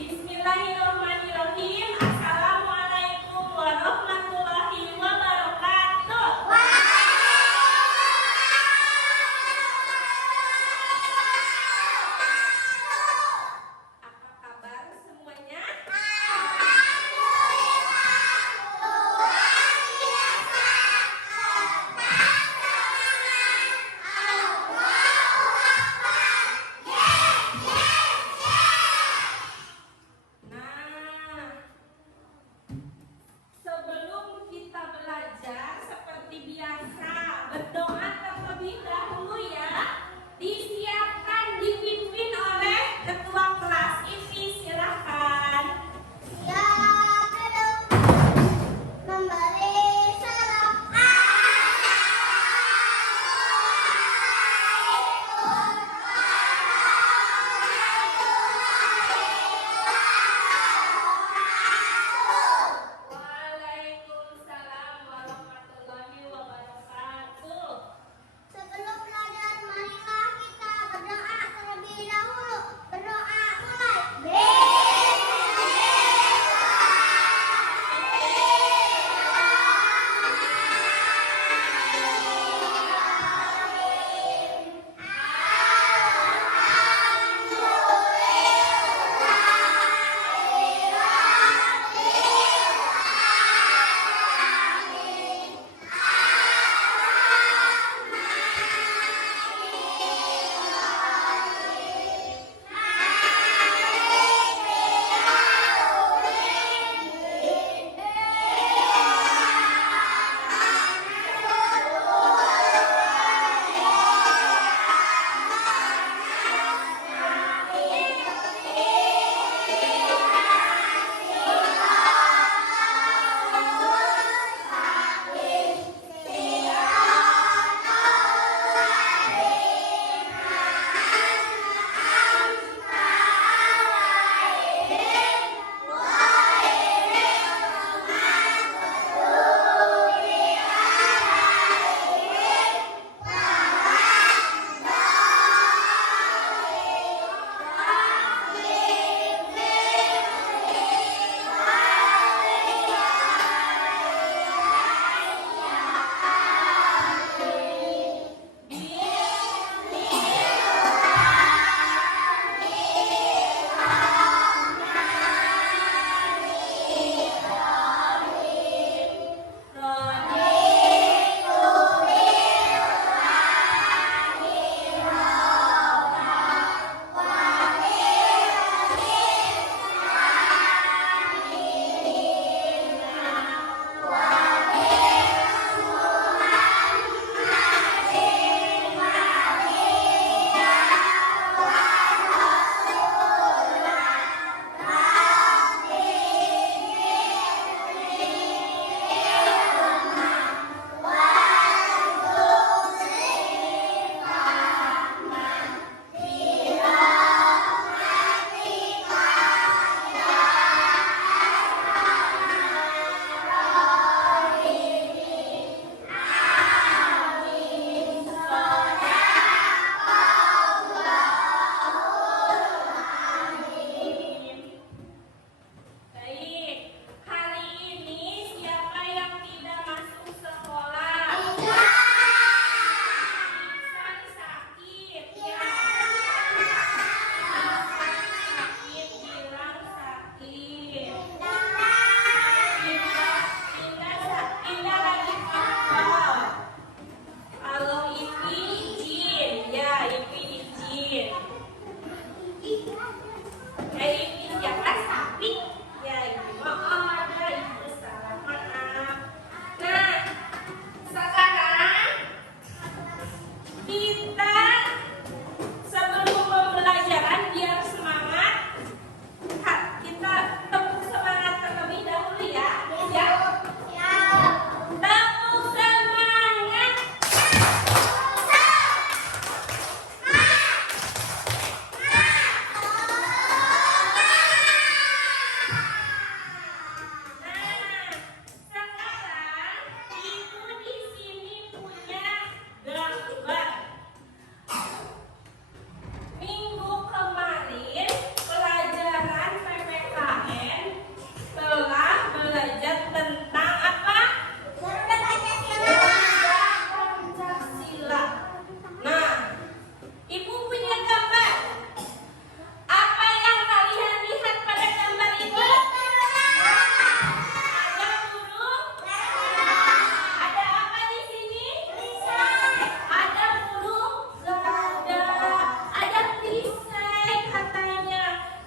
Bismillahirrahmanirrahim. Assalamualaikum warahmatullahi wabarakatuh. Apa kabar semuanya? Nah,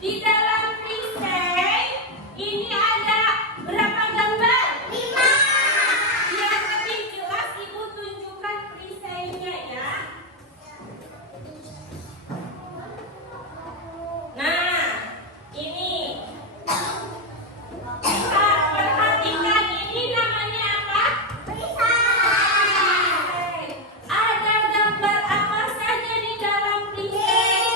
Di dalam perisai ini ada berapa gambar? 5. Biar lebih jelas Ibu tunjukkan perisainya ya. Nah, ini. Lihat, perhatikan ini namanya apa? Perisai. Ada gambar apa saja di dalam perisai?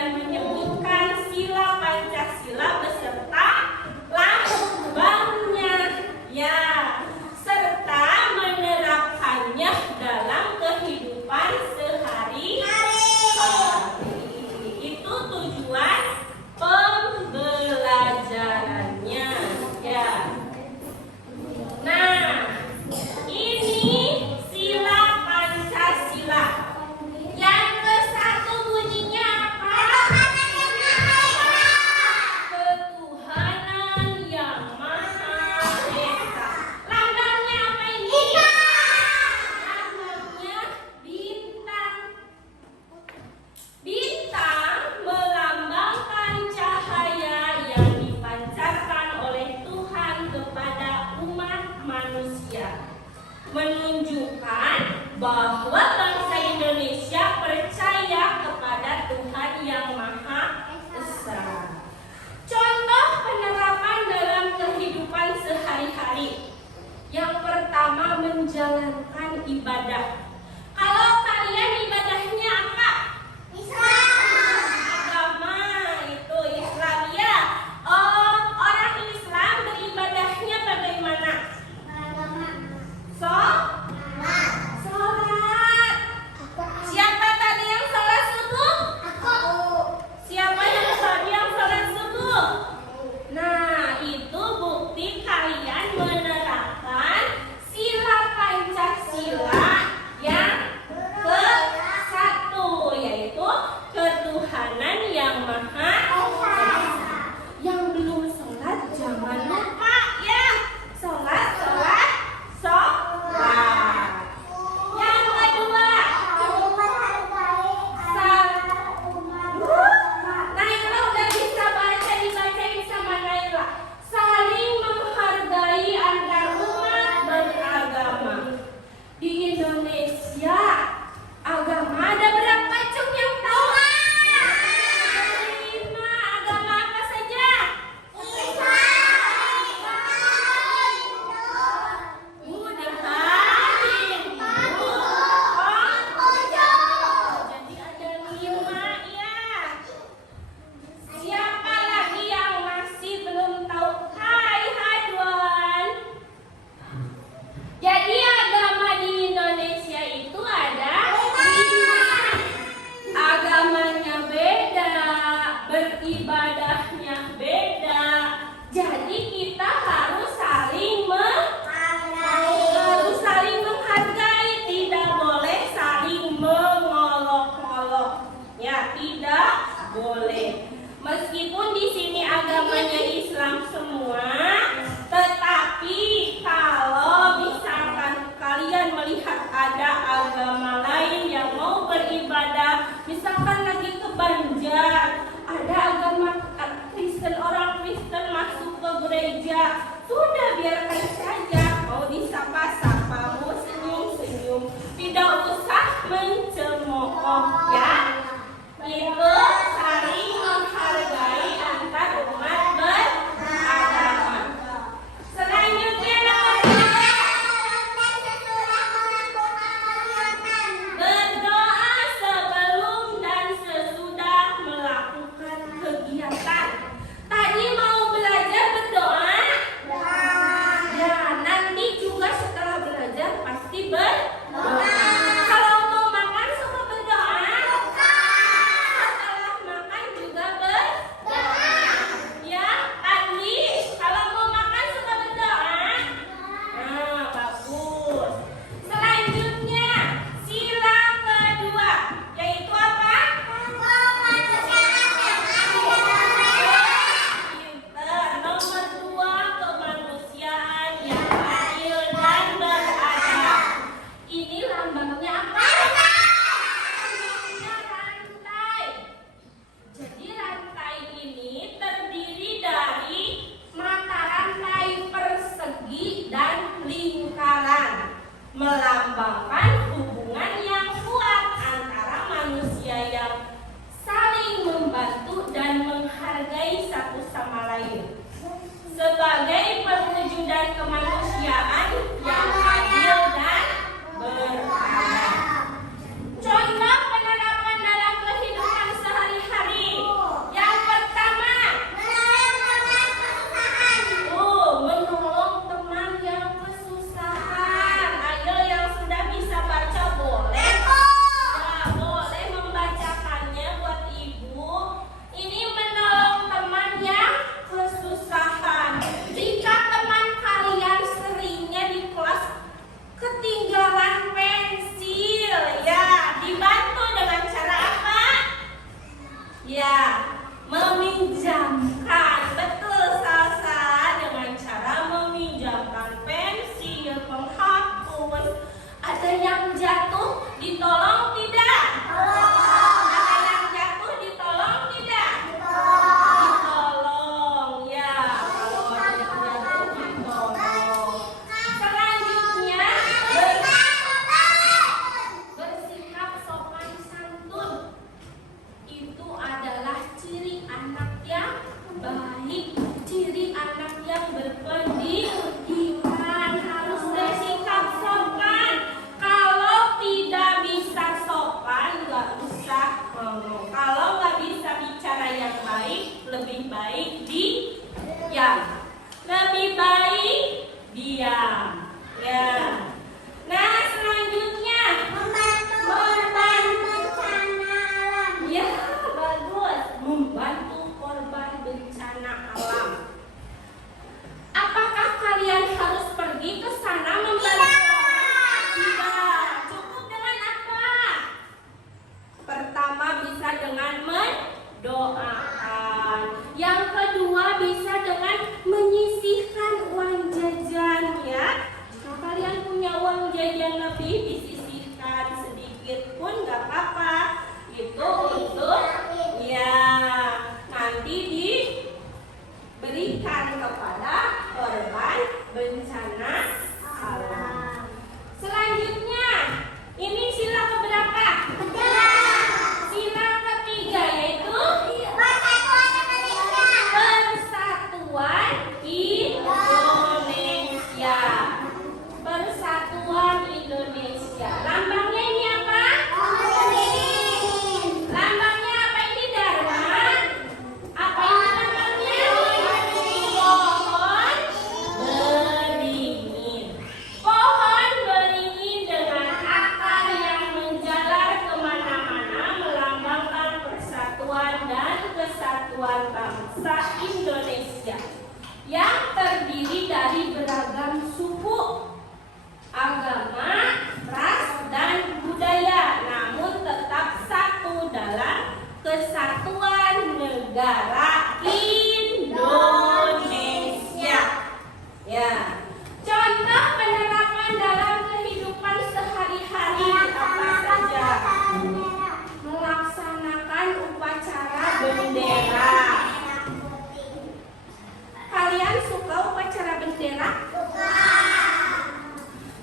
dan menyebutkan sila Pancasila beserta lambangnya, ya, serta menerapkannya dalam kehidupan sehari-hari. Itu tujuan pembelajarannya, ya. Nah, ini sila Pancasila. Yang ke-1 bunyinya apa? meminjamkan. Betul, Salsa, dengan cara meminjamkan pensil, penghapus. Ada yang jatuh, ditolong tidak? Ada yang jatuh, ditolong tidak? Ditolong, ya. Kalau ada yang jatuh, ditolong. Selanjutnya, bersikap sopan santun. Itu adalah ciri anak yang baik, ciri anak yang berpendidikan, harus bersikap sopan. Kalau tidak bisa sopan, nggak usah ngomong. Kalau nggak bisa bicara yang baik, lebih baik diam. Lebih baik diam. Ya. Nah, selanjutnya ya, bagus. Membantu korban bencana alam. Apakah kalian harus pergi ke sana membantu? Tidak. Cukup dengan apa? Pertama, bisa dengan mendoakan. Yang kedua, bisa dengan menyisihkan uang jajan, ya. Jika kalian punya uang jajan lebih, disisihkan sedikit pun nggak apa-apa. Itu untuk ya nanti diberikan kepada korban bencana alam. Selanjutnya, ini sila keberapa? Sila ketiga, yaitu Persatuan Indonesia. Persatuan Indonesia. Lambangnya ini apa? Lambangnya apa ini, Dharma? Apa ini lambangnya? Pohon beringin. Pohon beringin dengan akar yang menjalar kemana-mana melambangkan persatuan dan kesatuan bangsa Indonesia yang terdiri dari beragam suku, agama, ras, dan budaya, namun tetap satu dalam kesatuan negara Indonesia. Ya. Contoh penerapan dalam kehidupan sehari-hari apa saja? Melaksanakan upacara bendera. Kalian suka upacara bendera?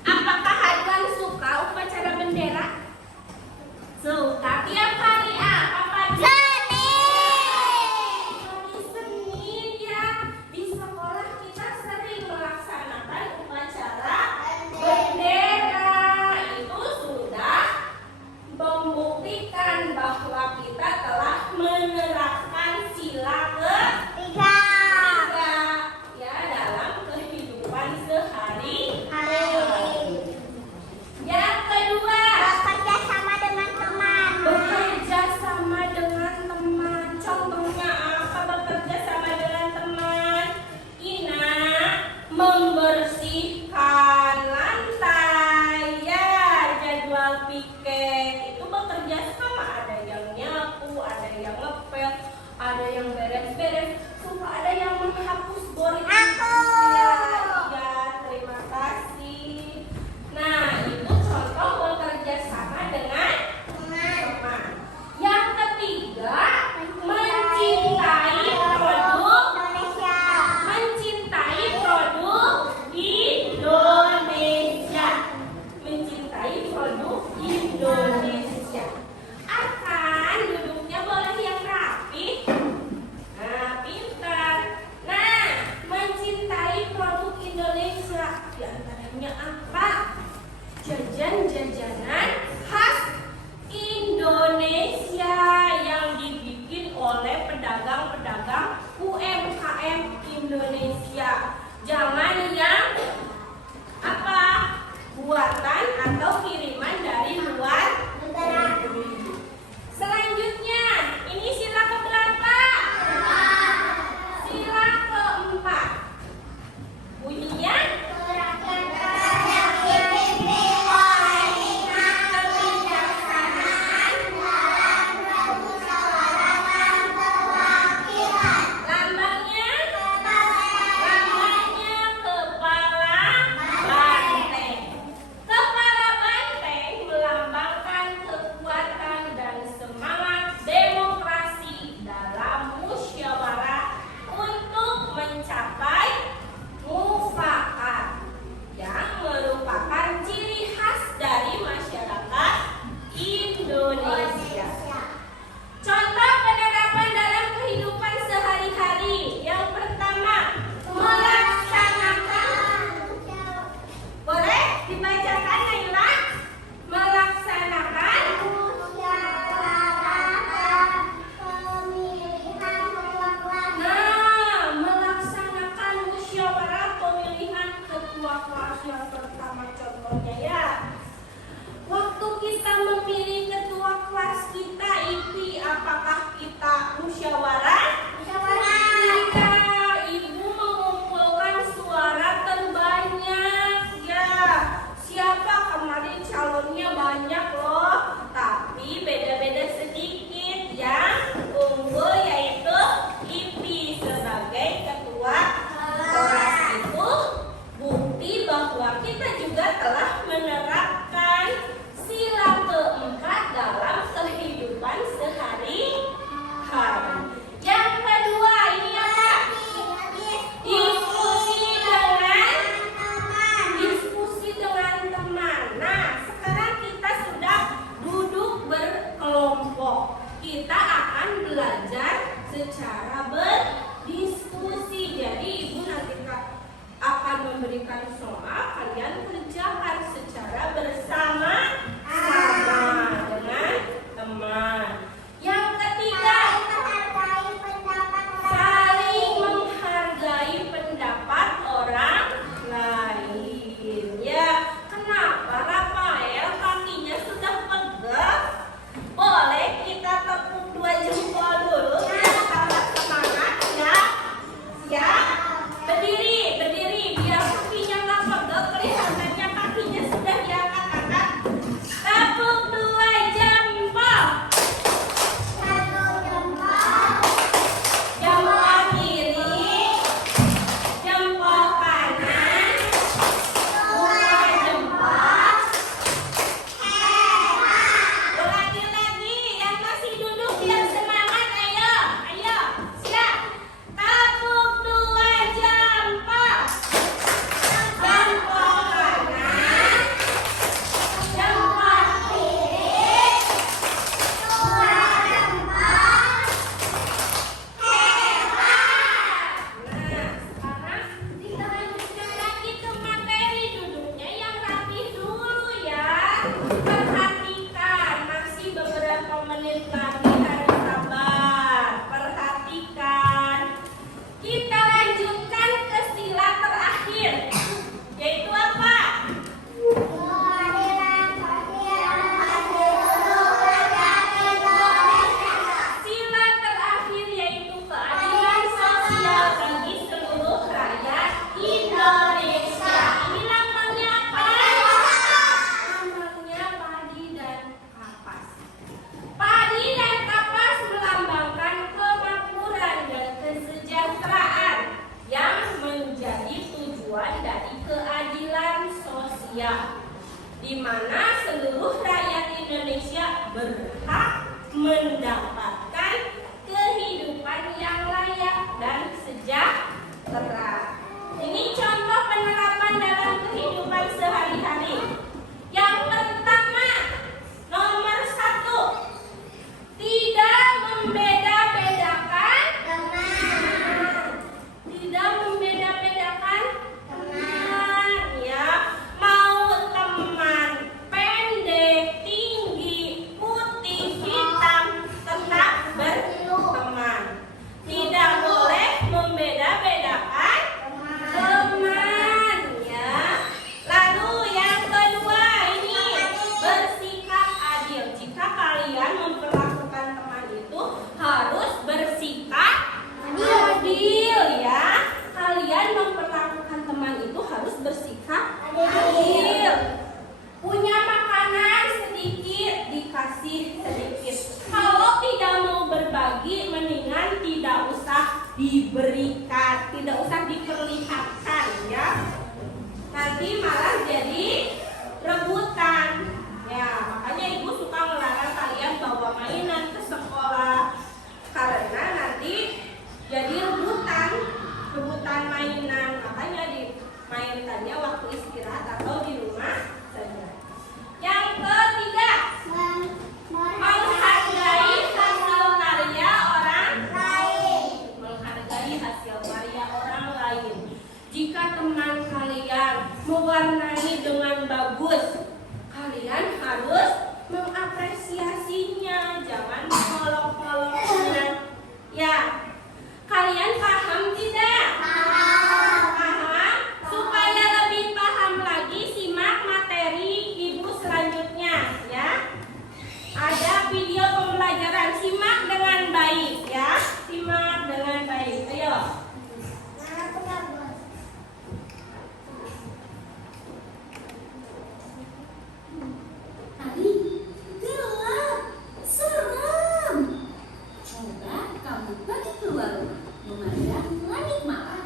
Apakah kalian suka upacara bendera? Suka. Tiap hari apa pagi? Seni, ya. Di sekolah kita sering melaksanakan upacara bendera. Itu sudah membuktikan bahwa kita telah menerapkan sila ketiga ya dalam kehidupan sehari-hari. Yang kedua, bekerja sama dengan teman. Bekerja sama dengan teman. Contohnya apa bekerja sama dengan teman? Ina membersihkan lantai, ya, jadwal piket. Itu bekerja sama. Ada yang nyapu, ada yang ngepel, ada yang beres-beres, suka ada yang menghapus boring. Ya, terima kasih. Nah, itu contoh bekerja sama dengan teman. Yang ketiga, mencintai produk Indonesia. Mencintai produk Indonesia. Akan duduknya boleh yang rapi. Nah, pintar. Nah, mencintai secara berdiskusi. Jadi ibu nanti akan memberikan soal, kalian kerjakan secara bersama-sama dengan teman. Yang ketiga, saling menghargai pendapat orang lain. Ya, kenapa Rafael kakinya sudah pegel? Boleh kita tepuk 2 jempol dulu biar tambah semangat ya. Siap? Berdiri biar kakinya nggak pegel, kelihatannya kakinya sudah diangkat-angkat. Tepuk 2 jempol. 1 jempol. Jempol kiri, jempol kanan, 2 jempol. Lagi-lagi yang masih duduk biar semangat, ayo. Siap. Tepuk 2 jempol. Jempol kanan, jempol kiri, 2 jempol. Nah, sekarang kita lanjutkan lagi ke materi. Duduknya yang rapi dulu ya. Perhatikan, masih beberapa menit lagi, harus sabar. Perhatikan. Kita lanjutkan ke sila terakhir, yaitu apa? Sila terakhir yaitu keadilan sosial bagi seluruh rakyat Indonesia. Ini lambangnya apa? Lambangnya padi dan kapas. Padi dan kapas melambangkan kemakmuran dan kesejahteraan yang menjadi tujuan dari keadilan sosial, di mana seluruh rakyat Indonesia berhak mendapatkan kehidupan yang layak dan sejahtera. Ini contoh penerapan dalam kehidupan sehari-hari. Yang pertama, nomor 1, tidak membeda-bedakan teman. Tidak membeda-bedakan teman ya. Mau teman pendek, tinggi, putih, hitam, tetap berteman. Tidak boleh membeda-bedakan teman ya. Lalu yang kedua, ini bersikap adil. Jika kalian memperlakukan teman itu harus bersikap adil ya. Kalian memperlakukan teman itu harus bersikap adil. Punya makanan sedikit, dikasih sedikit. Kalau tidak mau berbagi, mendingan tidak usah diberikan, tidak usah diperlihatkan ya. Nanti malah jadi rebutan. Ya, makanya ibu suka melarang kalian bawa mainan ke sekolah, karena nanti jadi rebutan mainan. Makanya dimainkannya waktu istirahat atau di rumah saja. Yang ketiga, menghargai hasil karya orang lain. Menghargai hasil karya orang lain. Jika teman kalian mewarnai dengan bagus, kalian harus mengapresiasinya, jangan mengolok-oloknya. Ya, kalian paham tidak? Paham? Supaya lebih paham lagi, simak materi ibu selanjutnya ya. Ada video pembelajaran, simak dengan baik ya. Simak dengan baik. Ayo. Tadi gelap, seram. Coba kamu pergi keluar rumah, memandang langit malam.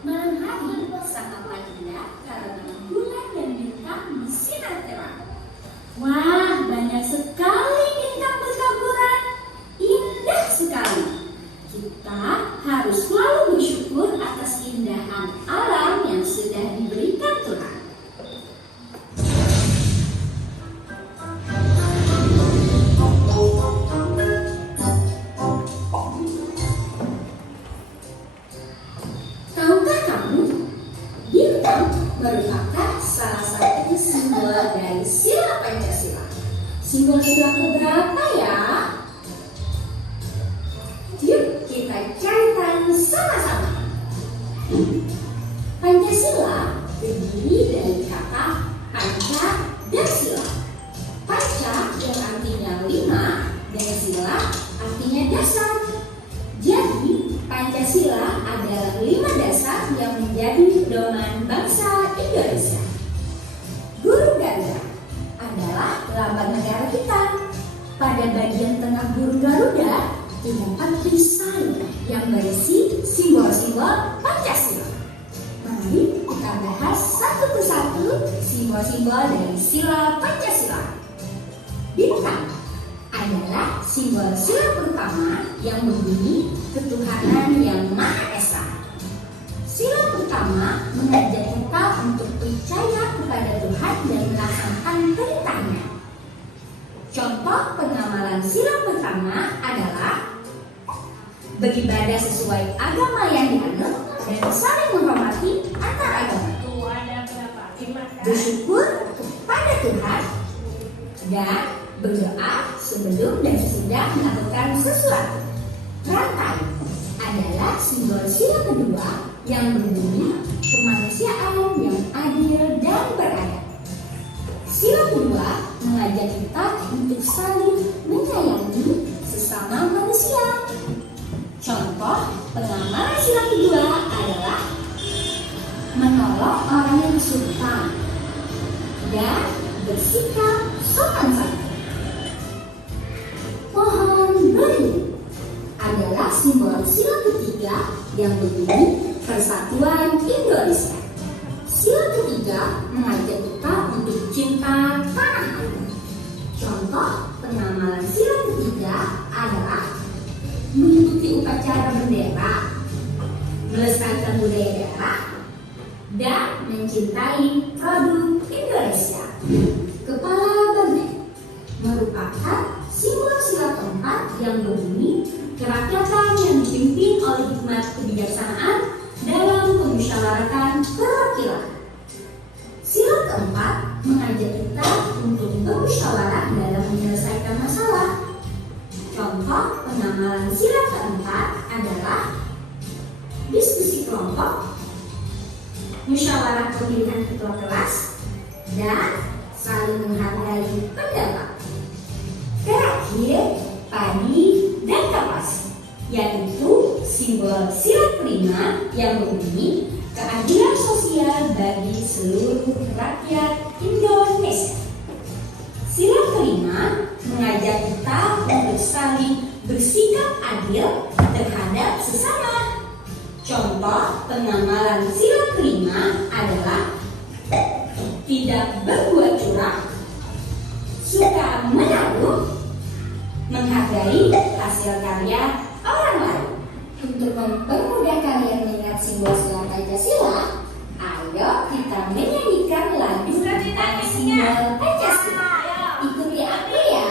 Malam hari sangatlah indah karena bulan dan bintang bersinar terang. Wah, banyak sekali bintang bertaburan. Indah sekali. Kita harus selalu bersyukur atas keindahan alam yang sudah diberikan Tuhan. merupakan salah satu simbol dari sila Pancasila. Simbol sila keberapa ya? Yuk kita cari tahu sama-sama. Pancasila terdiri dari kata panca dan sila. Panca yang artinya 5 dan sila artinya dasar. Jadi Pancasila adalah 5 dasar yang menjadi pedoman bangsa Indonesia. Burung Garuda adalah lambang negara kita. Pada bagian tengah burung Garuda terdapat perisai yang berisi simbol-simbol Pancasila. Mari kita bahas satu persatu simbol-simbol dari sila Pancasila. Bintang adalah simbol sila pertama yang berbunyi ketuhanan yang Maha Esa. Sila pertama mengajak kita untuk percaya kepada Tuhan dan melaksanakan perintahnya. Contoh pengamalan sila pertama adalah beribadah sesuai agama yang dianut dan saling menghormati antar agama. Tuh ada berapa? 5 kan? Bersyukur kepada Tuhan dan berdoa sebelum dan sesudah melakukan sesuatu. Rantai adalah simbol sila kedua yang berbunyi kemanusiaan yang adil dan beradab. Sila kedua mengajak kita untuk saling menyayangi sesama manusia. Contoh pengamalan sila kedua adalah menolong orang yang kesulitan dan bersikap sopan santun. Pohon beringin adalah simbol sila ketiga yang berbunyi Persatuan Indonesia. Sila ketiga mengajak kita untuk cinta tanah air. Contoh pengamalan sila ketiga adalah mengikuti upacara bendera, melestarikan budaya daerah, dan mencintai produk Indonesia. Kepala banteng merupakan simbol sila keempat yang berbunyi kerakyatan yang dipimpin oleh hikmat kebijaksanaan dalam pemusyawaratan perwakilan. Sila keempat mengajak kita untuk bermusyawarah dalam menyelesaikan masalah. Contoh pengamalan sila keempat adalah diskusi kelompok, musyawarah pemilihan ketua kelas, dan saling menghargai pendapat. Terakhir, padi dan kapas, yaitu simbol sila kelima yang berbunyi keadilan sosial bagi seluruh rakyat Indonesia. Sila kelima mengajak kita untuk saling bersikap adil terhadap sesama. Contoh pengamalan sila kelima adalah tidak berbuat curang, suka menaruh, menghargai hasil karya orang lain. Untuk mempermudah kalian mengingat simbol sila Pancasila, ayo kita menyanyikan lagu tentang simbol Pancasila. Ikuti aku ya.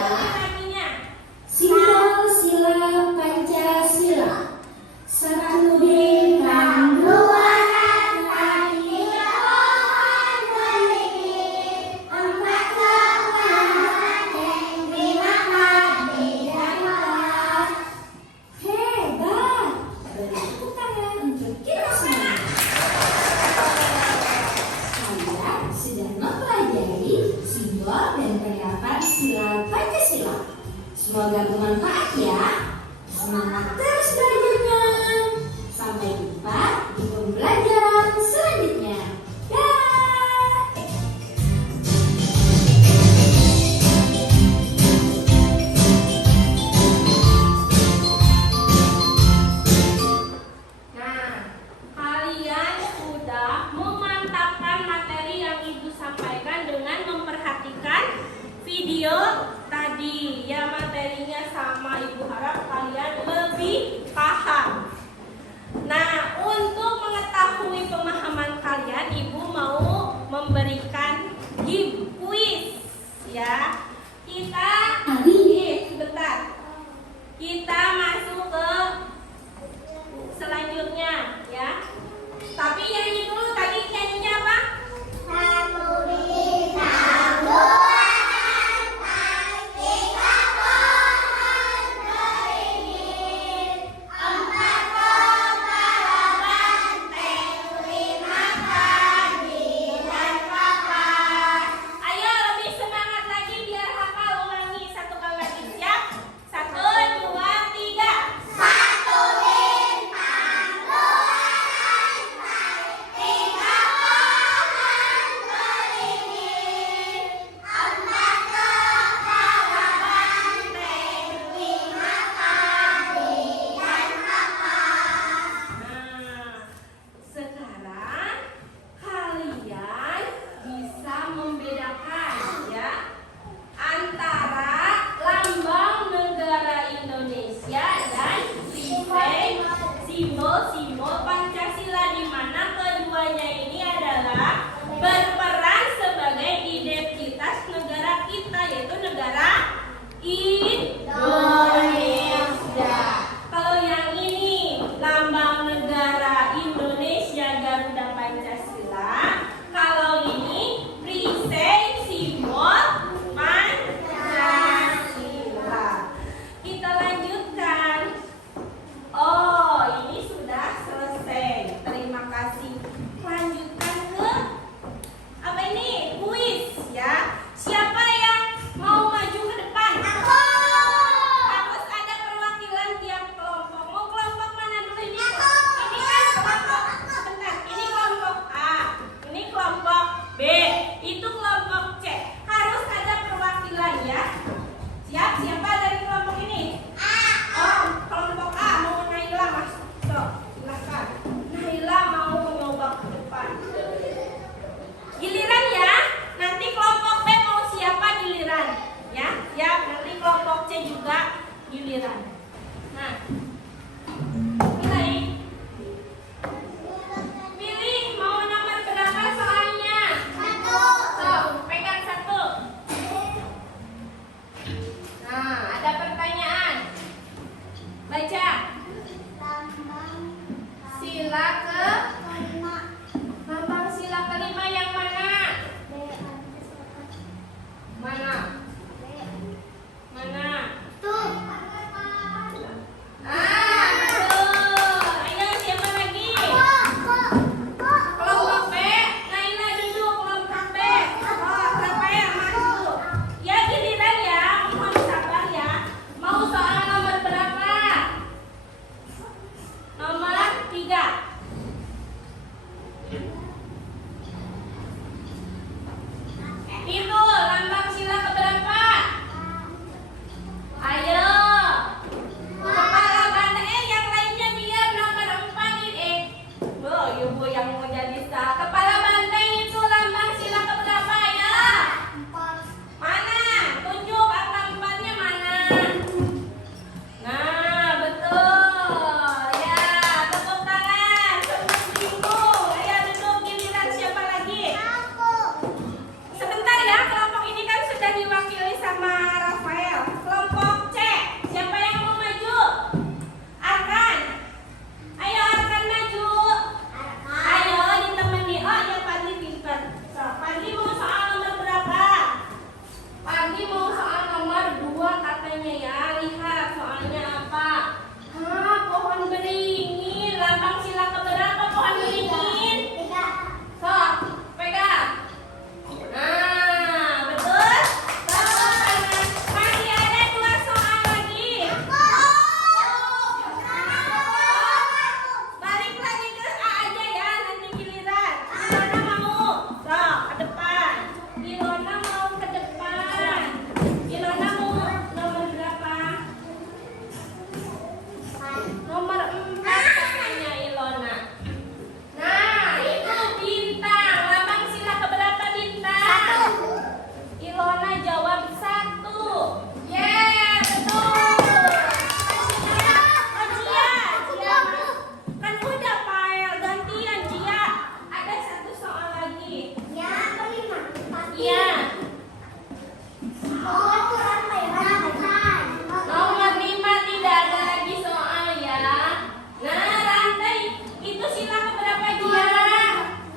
Simbol sila Pancasila. Satu bintang, dua rantai, tiga pohon beringin, 4 kabupaten, 5 kadi dan malas. Hebat! Beri tepuk simbol-simbol Pancasila, di mana keduanya ini adalah berperan sebagai identitas negara kita, yaitu negara Indonesia. Kalau yang ini lambang negara Indonesia, Garuda Pancasila. Kalau ini perisai simbol Pancasila. Kita lanjutkan. Oh, ini sudah selesai. Terima kasih. Lanjutkan ke apa ini? Kuis ya. Siapa yang mau maju ke depan? Aku. Harus ada perwakilan tiap kelompok. Mau kelompok mana dulu ini? Ini kan kelompok. Sebentar. Ini kelompok A. Ini kelompok B. Itu kelompok C. Harus ada perwakilan ya. Siap? Siapa dari kelompok ini? Oh, kelompok A mau Naila masuk. So, silakan. Naila mau mencoba ke depan. Giliran ya. Nanti kelompok B mau siapa giliran? Ya, siap. Nanti kelompok C juga giliran. Nah, mulai. Pilih mau nomor berapa soalnya? So, pegang satu. Nah, ada pertanyaan. Baca. Sila ke lambang sila kelima yang mana? Mana? Mana? Betul. Ayo siapa lagi? Kelompok B. Naila duduk kelompok B. Oh, Rafael maju. Ya giliran ya. Mohon sabar ya. Mau soal nomor berapa? Nomor 3. Itu lambang sila keberapa? Ayo. Kepala banteng yang lainnya diam. Nomor 4 ini. Loh, ibu yang mau jadi sah. Kepala banteng itu lambang sila keberapa ya? Mana? Tunjuk angka 4-nya mana? Nah, betul. Ya, tepuk tangan. Sebelum bingung. Ayo duduk, giliran siapa lagi? Sebentar ya, kelompok ini kan sudah diwakili sama Rafael. Kelompok C, siapa yang mau maju? Arkan. Ayo Arkan maju. Ayo ditemani. Oh ya, Padli pintar. So, Padli mau soal nomor berapa? Padli mau soal nomor 2 katanya ya. Lihat soalnya apa? Pohon beringin. Lambang sila keberapa pohon beringin? So, pegang. Nah, betul? Masih ada 2 soal lagi. Balik lagi ke A aja ya, nanti giliran. Ilona mau? So, ke depan. Ilona mau ke depan. Ilona mau nomor berapa? Nomor 4 katanya Ilona. Nah, itu bintang. Lambang sila keberapa bintang? Ilona jawab 1. Yeah, betul. Cia. Kan udah Pael, gantian Cia. Ada 1 soal lagi. Iya. Nomor 5 tidak ada lagi soal ya. Nah, rantai itu sila keberapa Cia?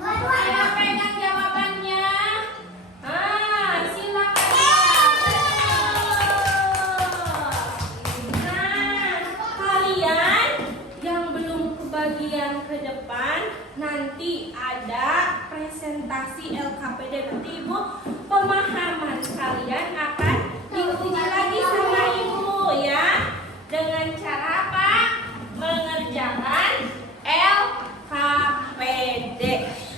Ayo pegang jawabannya. Silakan. Nah, kalian yang belum kebagian ke depan, nanti ada presentasi LKPD. Nanti Ibu, pemahaman kalian akan diuji lagi sama Ibu ya. Dengan cara apa? Mengerjakan LKPD.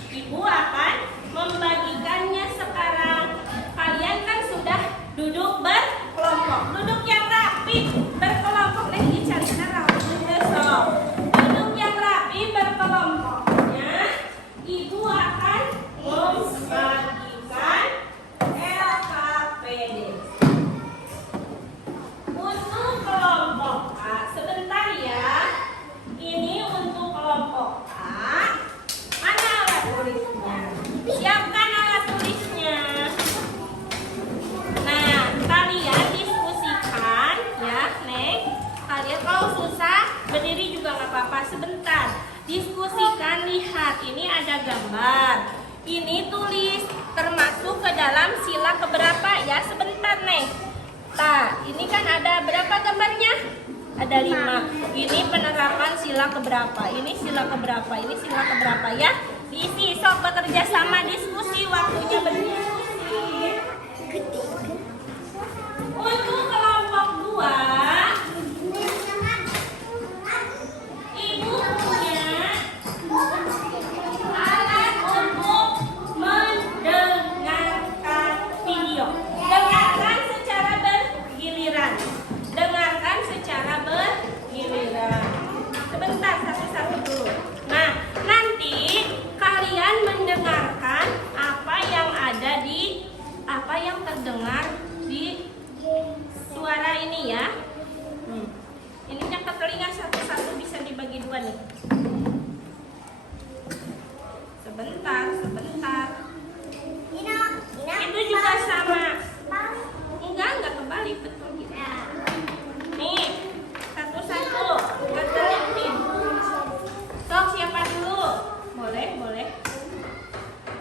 Ibu akan membagikannya sekarang. Kalian kan sudah duduk berkelompok. Duduk yang rapi berkelompok. Dicari rapi besok. Duduk yang rapi berkelompoknya. Ibu akan membagikan LKPD. Untuk kelompok A, sebentar. Diskusikan, lihat. Ini ada gambar. Ini tulis termasuk ke dalam sila keberapa ya? Sebentar nih. Nah, ini kan ada berapa gambarnya? Ada 5. Ini penerapan sila keberapa? Ini sila keberapa? Ini sila keberapa ya? Diisi. Sok bekerja sama, diskusi, waktunya berdiskusi. Untuk kelompok 2, Ibu punya alat untuk mendengarkan video. Dengarkan secara bergiliran. Dengarkan secara bergiliran. Sebentar, satu-satu dulu. Nah, nanti kalian mendengarkan apa yang terdengar di suara ini ya. Ini ke telinga satu-satu, bisa dibagi 2 nih. Sebentar. Itu juga sama. Enggak kebalik, betul gitu. Nih, satu-satu. Kalian sok siapa dulu? Boleh.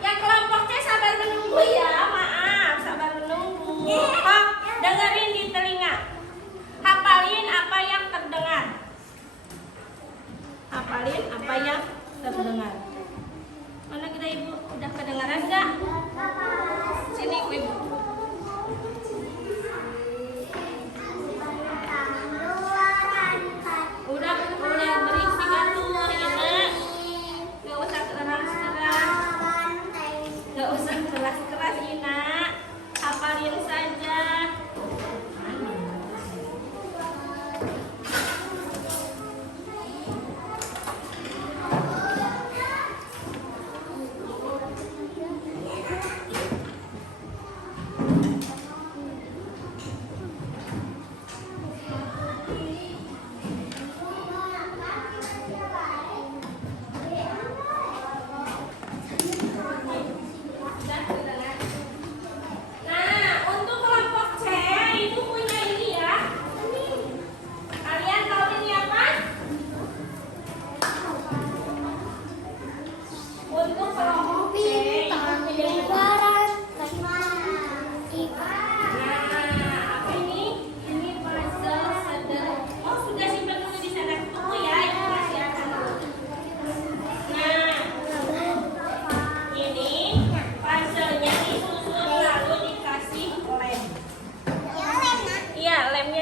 Yang kelompok C sabar menunggu ya. Maaf, sabar menunggu. Kok dengerin di telinga. Hafalin apa yang terdengar. Mana kita Ibu? Udah kedengaran nggak? Sini Ibu. Udah berisik kan tuh ini. Nggak usah keras Ina. Hafalin saja.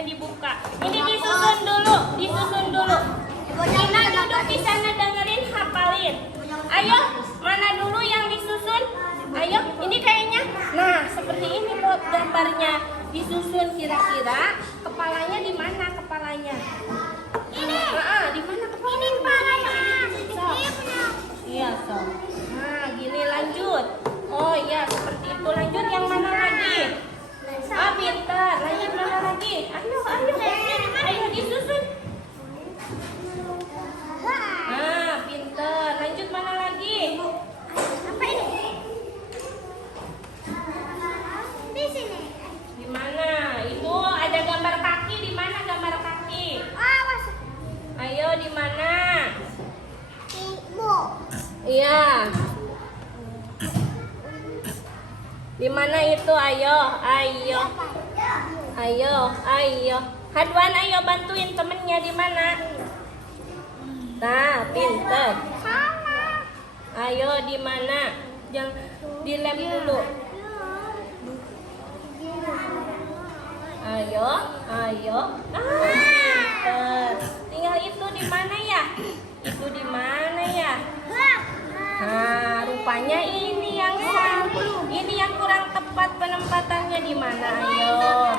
Dibuka. Ini disusun dulu. Ina duduk di sana dengerin, hafalin. Ayo, mana dulu yang disusun? Ayo, ini kayaknya. Nah, seperti ini loh gambarnya. Disusun kira-kira kepalanya di mana kepalanya? Ini. Di mana kepalanya? Ini kepalanya. Iya, so. Nah, gini lanjut. Oh iya, seperti itu. Lanjut yang mana lagi? Pintar. Lanjut mana lagi? Ayo disusun. Pintar. Lanjut mana lagi? Apa ini? Di sini. Di mana? Itu ada gambar kaki. Di mana gambar kaki? Ayo di mana? Iya. Di mana itu? Ayo. Hadwan, ayo bantuin temennya di mana? Nah, pinter. Ayo di mana? Jangan dilem dulu. Ayo. Pinter. Tinggal itu di mana ya? Itu di mana ya? Nah, rupanya ini yang salah. Ini yang kurang tepat penempatannya di mana? Ayo.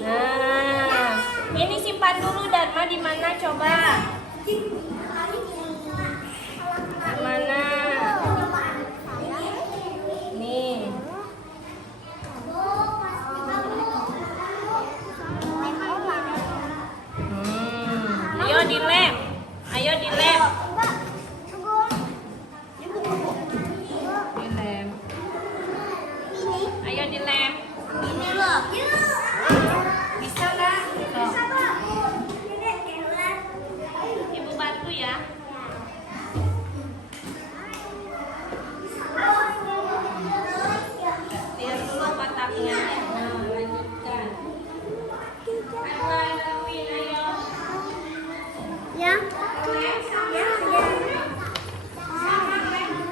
Nah, ini simpan dulu Dharma di mana coba? Di mana? Nih. Ayo di lem. Ayo di lem. Ini loh. Bisa nggak? dulu ya. Lihat dulu kotaknya. Nah, lanjutkan. Ayo, laluin, ayo. Ya.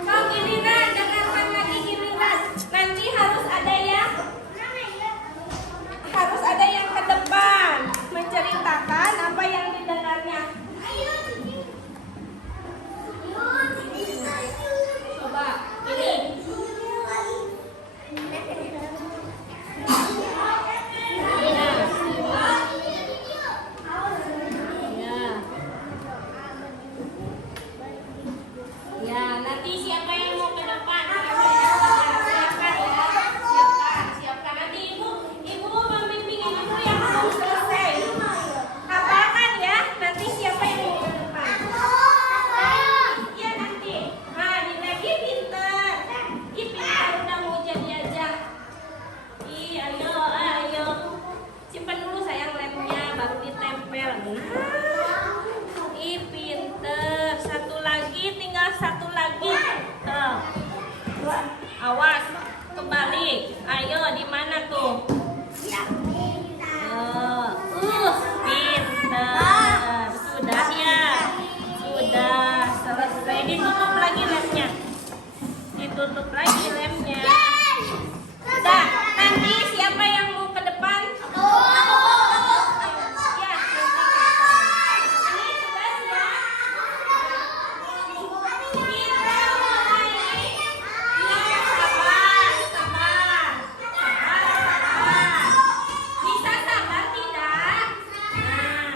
Kau giliran, dengarkan lagi giliran. Nanti harus ada yang ke depan menceritakan apa yang didengarnya. Coba ini. Ya, nanti siapa yang mau ke depan? Siapkan ya. Siapkan. Nanti ibu membimbing dulu yang belum selesai. Hafalkan ya. Nanti siapa yang mau ke depan? Iya nanti. Nah, lagi pinter. Pinter udah mau jadi aja. Ayo. Simpan dulu sayang lemnya, baru ditempel. Nah. Pinter. Satu lagi, tinggal satu lagi. Tuh. Awas, kebalik. Ayo, di mana tuh? Pinter. Sudah ya. Sudah selesai. Ditutup lagi lemnya. Udah. Nanti siapa yang mau ke depan? Ya, nanti ke depan. Ini sudah siap. Kita mulai. Ya, sabar. Bisa sabar tidak? Nah,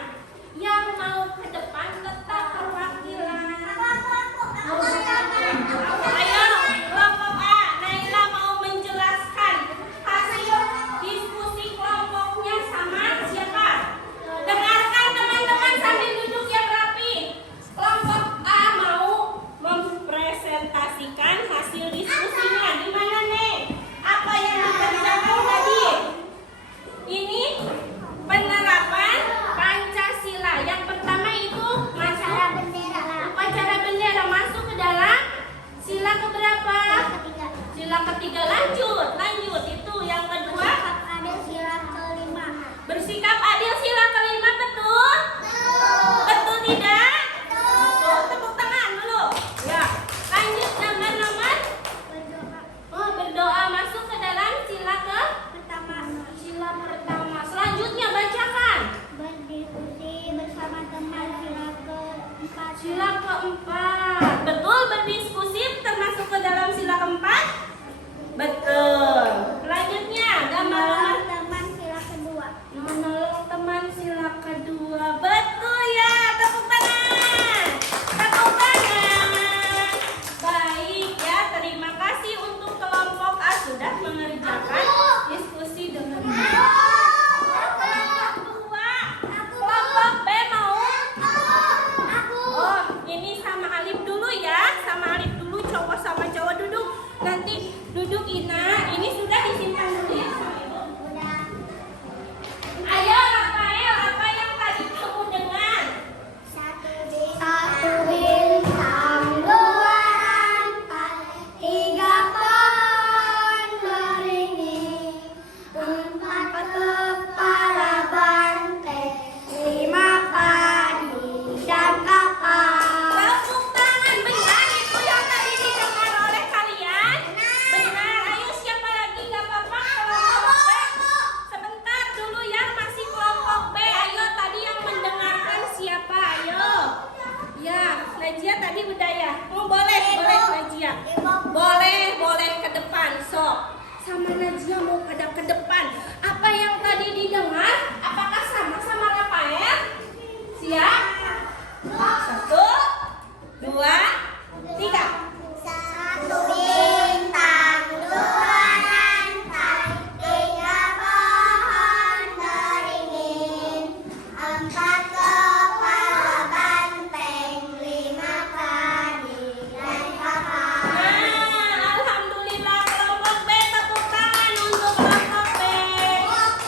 yang mau ke depan tetap perwakilan. Ayo, kelompok A, Naila mau menjelaskan hasil diskusi kelompoknya sama siapa? Dengarkan teman-teman sambil duduk yang rapi. Kelompok A mau mempresentasikan hasil diskusinya. Di mana nih? Apa yang dikerjakan tadi? Ini penerapan Pancasila. Yang pertama itu upacara bendera masuk ke dalam sila keberapa? Sila ketiga. Lanjut. Itu yang kedua. Bersikap adil sila kelima, betul? Betul tidak? Betul. Tepuk tangan dulu. Ya. Lanjut nomor. Berdoa masuk ke dalam sila pertama. Selanjutnya bacakan. Berdiskusi bersama teman Sila keempat. Betul, berdiskusi termasuk ke dalam sila keempat? Betul. Selanjutnya gambar nomor teman sila kedua. menolong teman sila kedua. Betul ya, tepuk tangan. Baik ya, terima kasih untuk kelompok A sudah mengerjakan diskusi dengan baik. Kelompok B mau? Oh, ini sama Alif dulu ya. Sama Alif dulu, cowok sama cowok duduk. Nanti duduk Ina. Ini sudah disimpan dulu ya sama Ibu. Ayo Rafael, apa yang tadi kamu dengar? Satu bintang, dua empat, tiga pohon beringin, empat kepala banteng, lima padi dan kapal. Tepuk tangan, benar itu yang tadi didengar oleh kalian? Benar, ayo siapa lagi? Gak apa-apa kelompok B. Sebentar dulu ya, masih kelompok B. Ayo tadi yang mendengarkan siapa? Ayo. Ya, Najia tadi udah ya. Boleh Najia. Boleh ke depan. Sok. Sama Najia mau pada ke depan. Apa yang tadi didengar? Apakah sama Rafael? Siap? 1, 2, 3. Satu bintang, dua lantai, tiga pohon beringin, empat kepala banteng, lima padi dan kapal. Nah, alhamdulillah kelompok B, tepuk tangan untuk kelompok B.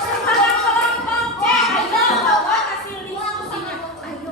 Sekarang kelompok C, ayo bawa hasil diskusinya. Ayo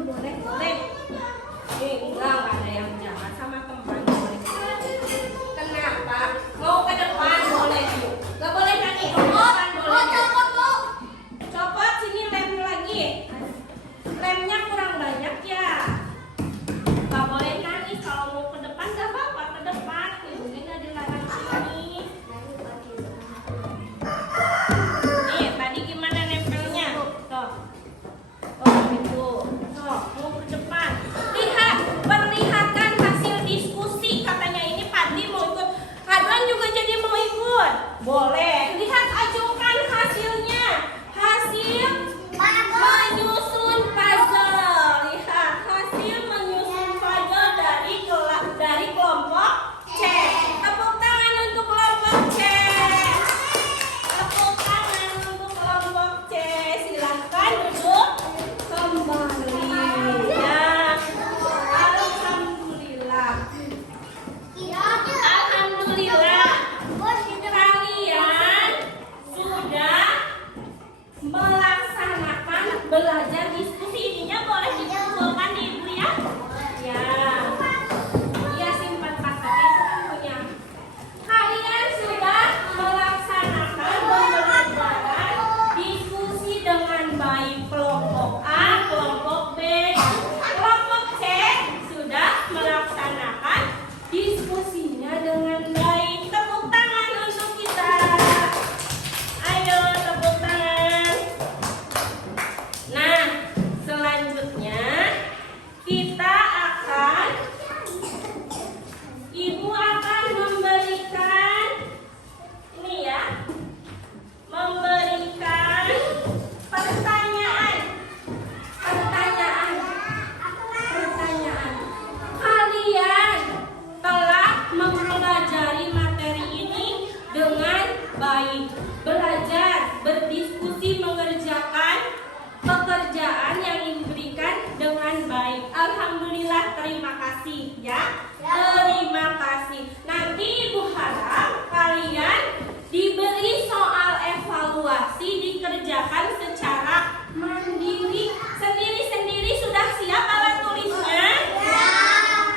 kasih ya. Terima kasih. Nanti Ibu harap kalian diberi soal evaluasi dikerjakan secara mandiri. Sendiri-sendiri sudah siap alat tulisnya?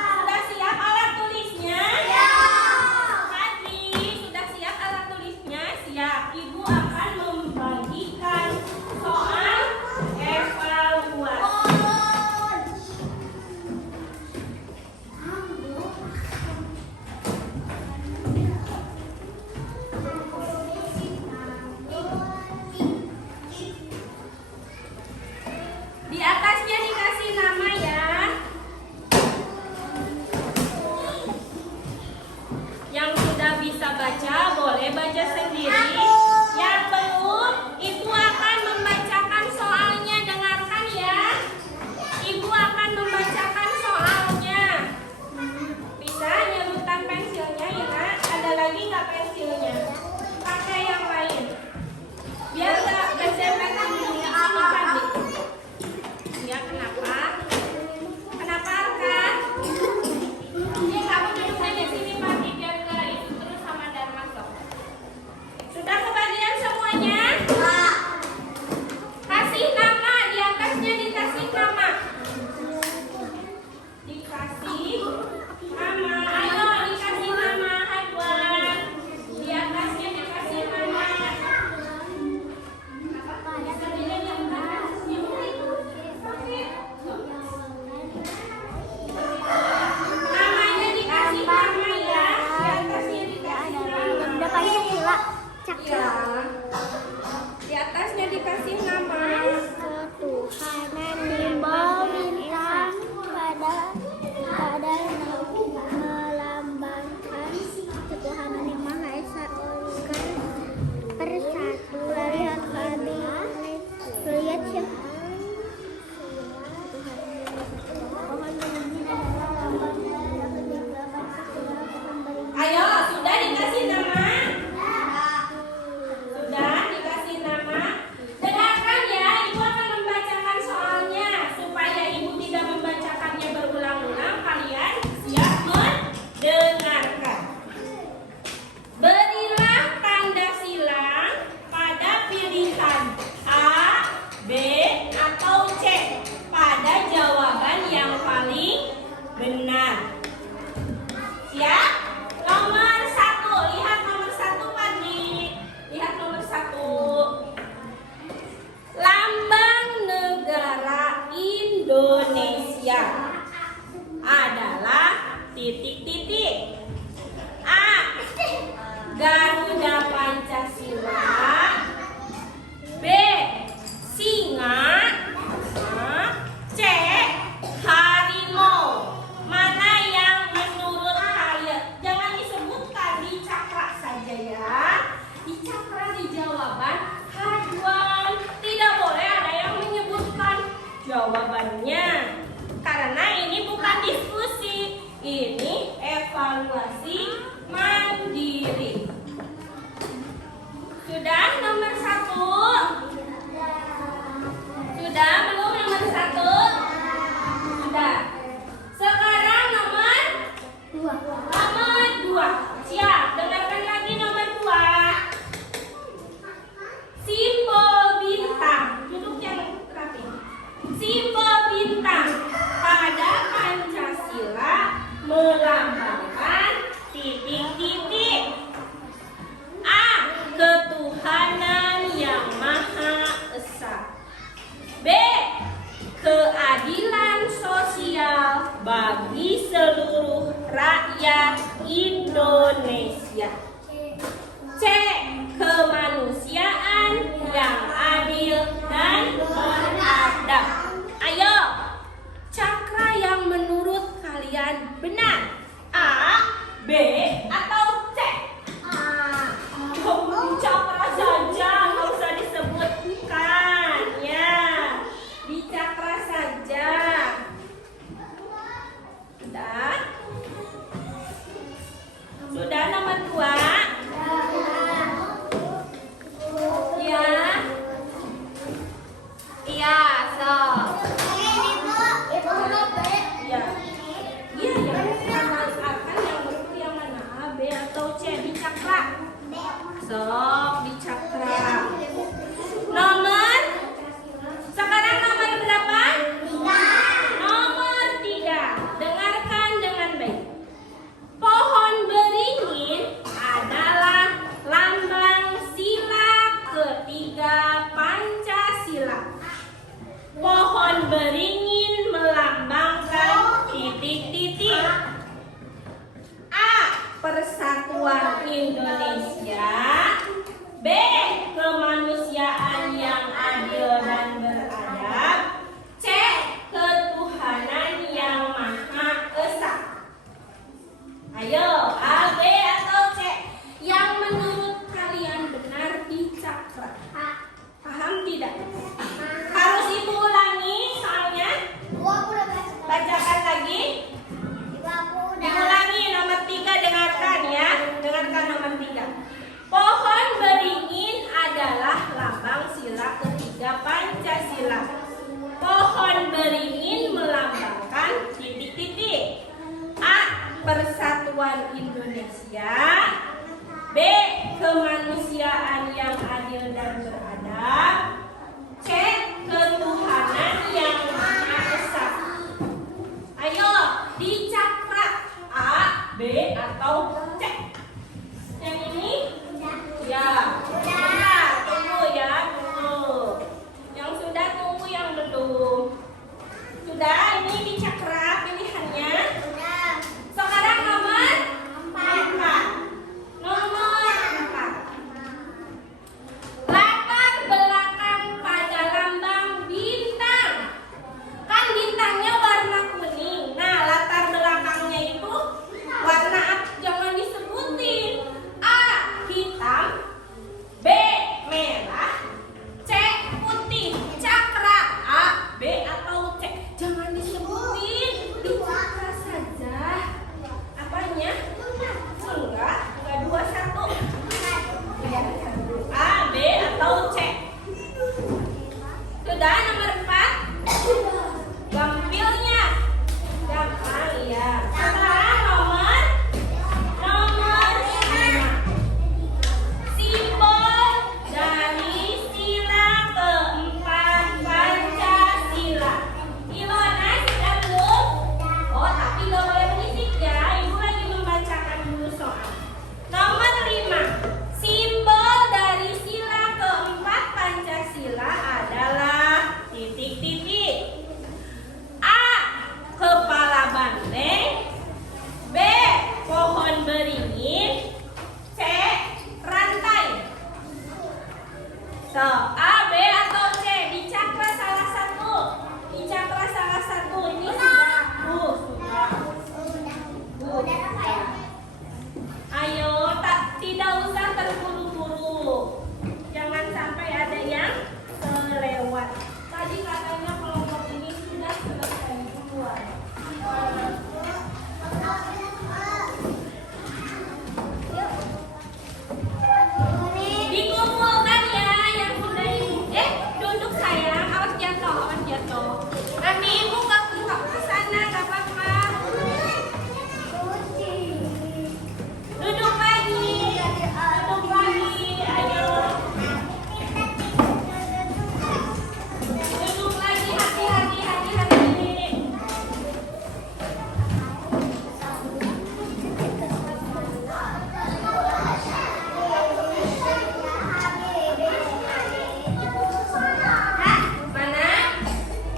Sudah siap alat tulisnya? Fadli, sudah siap alat tulisnya? Siap. Ibu akan membagikan soal evaluasi. Di atasnya dikasih nama ya. Yang sudah bisa baca boleh baca sendiri. Yang belum, Ibu akan membacakan soalnya. Dengarkan ya. Ibu akan membacakan soalnya. Bisa nyerutkan pensilnya ya Nak? Ada lagi nggak pensilnya? Pakai yang lain. Biar nggak bersempatan di sini Fadli. Ya, kenapa? Kenapa Arka? Ini kamu duduk aja sini Fadli biar ke itu terus sama dan masuk. Sudah kebagian semuanya? Kasih nama, di atasnya dikasih nama. Dikasih nama, ayo dikasih nama Hadwan. Di atasnya dikasih nama. Bisa dilihat yang atasnya. Namanya dikasih nama ya. Di atasnya dikasih nama. Udah Pancasila. Ya. Di atasnya dikasih nama. Ketuhanan di bawah bintang pada melambangkan ketuhanan yang Maha Esa persatu. Lihat kami lihat siapa. Ayo, sudah dikasih nama? Sudah dikasih nama? Dengarkan ya, Ibu akan membacakan soalnya. Supaya Ibu tidak membacakannya berulang-ulang, kalian siap mendengarkan. Berilah tanda silang pada pilihan A, B, atau C pada jawaban yang paling benar. Siap? Nomor 1, lihat nomor 1 Fadli. Lihat nomor 1. Lambang negara Indonesia adalah titik-titik. A. Garuda Pancasila. B. Singa. C. Harimau. Mana yang menurut kalian? Jangan disebutkan di cakra saja ya. Di cakra di jawaban Hadwan. Tidak boleh ada yang menyebutkan jawabannya. Karena ini bukan diskusi. Ini evaluasi mandiri. Sudah nomor 1? Sudah belum nomor 1? Sudah. Sekarang nomor 2. Siap, dengarkan lagi nomor 2. Simbol bintang. Duduk yang rapi. Simbol bintang pada Pancasila melambangkan titik-titik. A. Ketuhanan yang Maha Esa. B. Keadilan sosial bagi seluruh rakyat Indonesia. C. Kemanusiaan yang adil dan beradab. Ayo, cakra yang menurut kalian benar. A, B, atau C? Cakra saja, nggak usah disebutkan ya. Di cakra saja. Sudah? Sudah nomor 2? Ya. Iya, so. Ya. Iya. Kesatuan Indonesia. B. Kemanusiaan yang adil dan beradab. C. Ketuhanan yang Maha Esa. Ayo dicakra, A, B, atau C. Yang ini? Ya. Tunggu ya, tunggu. Yang sudah tunggu yang belum. Sudah, ini dicakra pilihannya. Sekarang nomor 4. Nomor 4. Latar belakang pada lambang bintang. Kan bintangnya warna kuning. Nah, latar belakangnya itu warna apa? Jangan disebutin. A. Hitam. B. Merah. C. Putih. Cakra. A, B, atau C. Jangan disebutin. Dicakra saja. Apanya? Enggak 2, 1. A, B, atau C. Sudah nomor 4. Gampilnya. Gampang ya. Sekarang nomor 5. Simbol dari sila keempat Pancasila. Ilona sudah belum? Oh, tapi nggak boleh berisik ya. Ibu lagi membacakan dulu soal. Nomor 5. Simbol dari sila keempat Pancasila adalah titik-titik. A. Kepala banteng. B. Pohon beringin. C. Rantai. So, A, B, atau C? Dicakra salah satu. Dicakra salah satu. Ini sudah. Sudah. Ayo, tidak usah terburu-buru. Jangan sampai ada yang terlewat. Tadi katanya kelompok ini sudah selesai duluan. Dikumpulkan ya yang sudah duduk sayang, awas jatuh, Nanti ibu ke sana, gak apa-apa. Duduk lagi, ayo. Duduk lagi, hati-hati. Mana?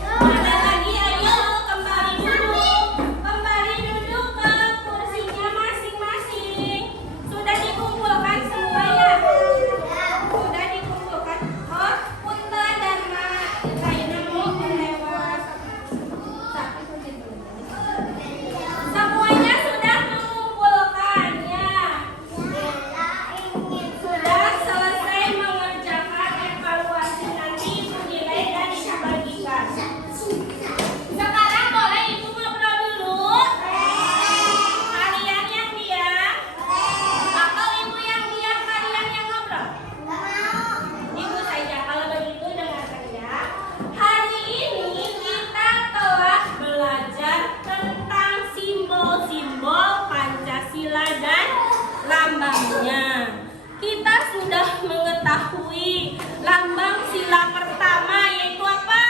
Ada lagi, ayo kembali duduk ke kursinya masing-masing. Sudah dikumpulkan semua ya? Sudah dikumpulkan. Oh, punten dan Raina mau lewat. Semuanya sudah mengumpulkan ya. Sudah selesai mengerjakan evaluasi, nanti ibu nilai dan dibagikan. Sekarang boleh ibu ngobrol dulu. Kalian yang diam. Atau ibu yang diam, kalian yang ngobrol. Ibu saja. Kalau begitu dengarkan ya. Hari ini kita telah belajar tentang simbol-simbol Pancasila dan lambangnya. Kita sudah mengetahui lambang sila pertama yaitu apa?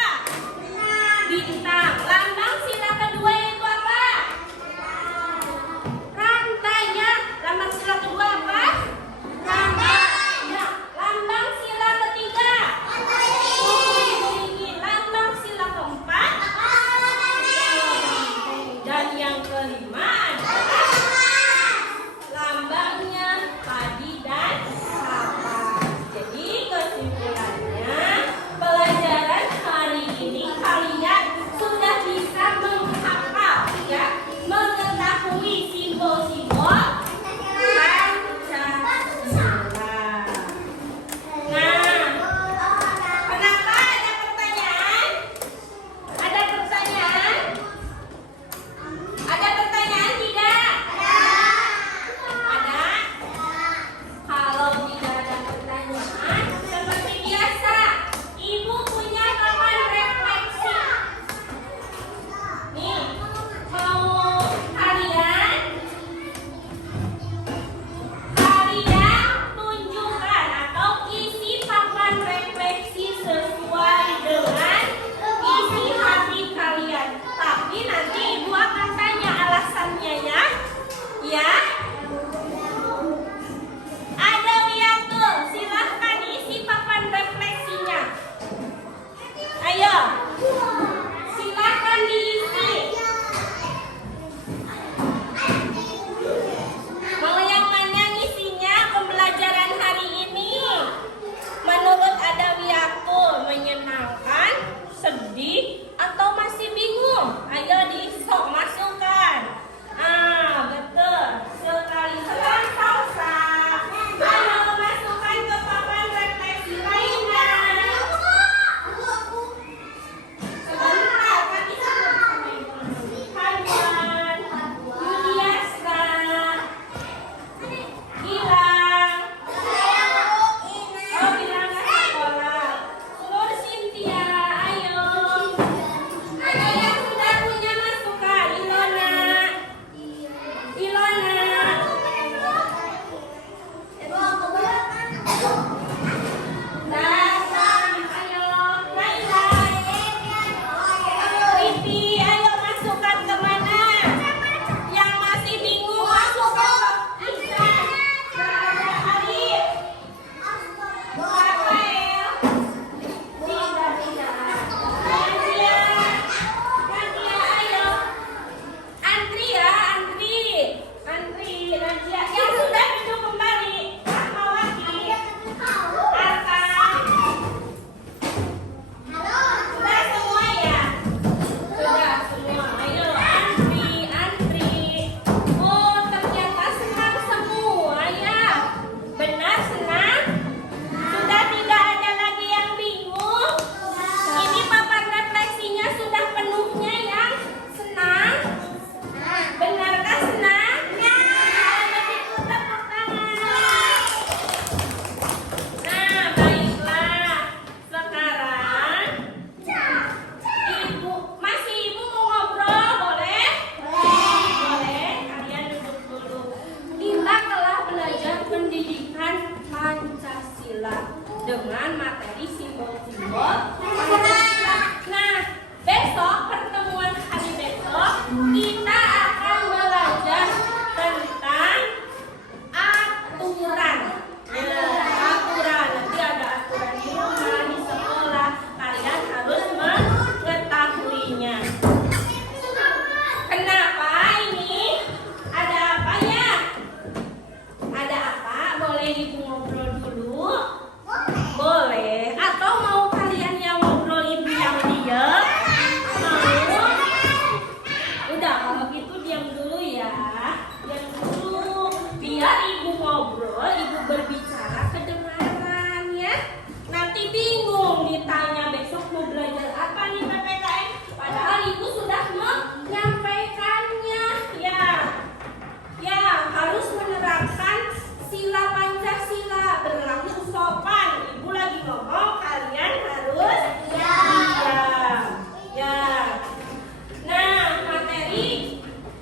Bintang. Lambang sila kedua yaitu apa? Rantainya. Lambang sila kedua apa? Rantainya. Lambang sila ketiga? Lambang sila keempat? Dan yang kelima adalah lambangnya padi dan kapas. Jadi kesimpulannya, pelajaran hari ini kalian sudah bisa menghafal ya, mengetahui simbol-simbol Pancasila. Nah, kenapa ada pertanyaan? Ada pertanyaan? Ada pertanyaan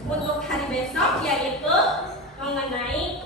untuk hari besok, yaitu mengenai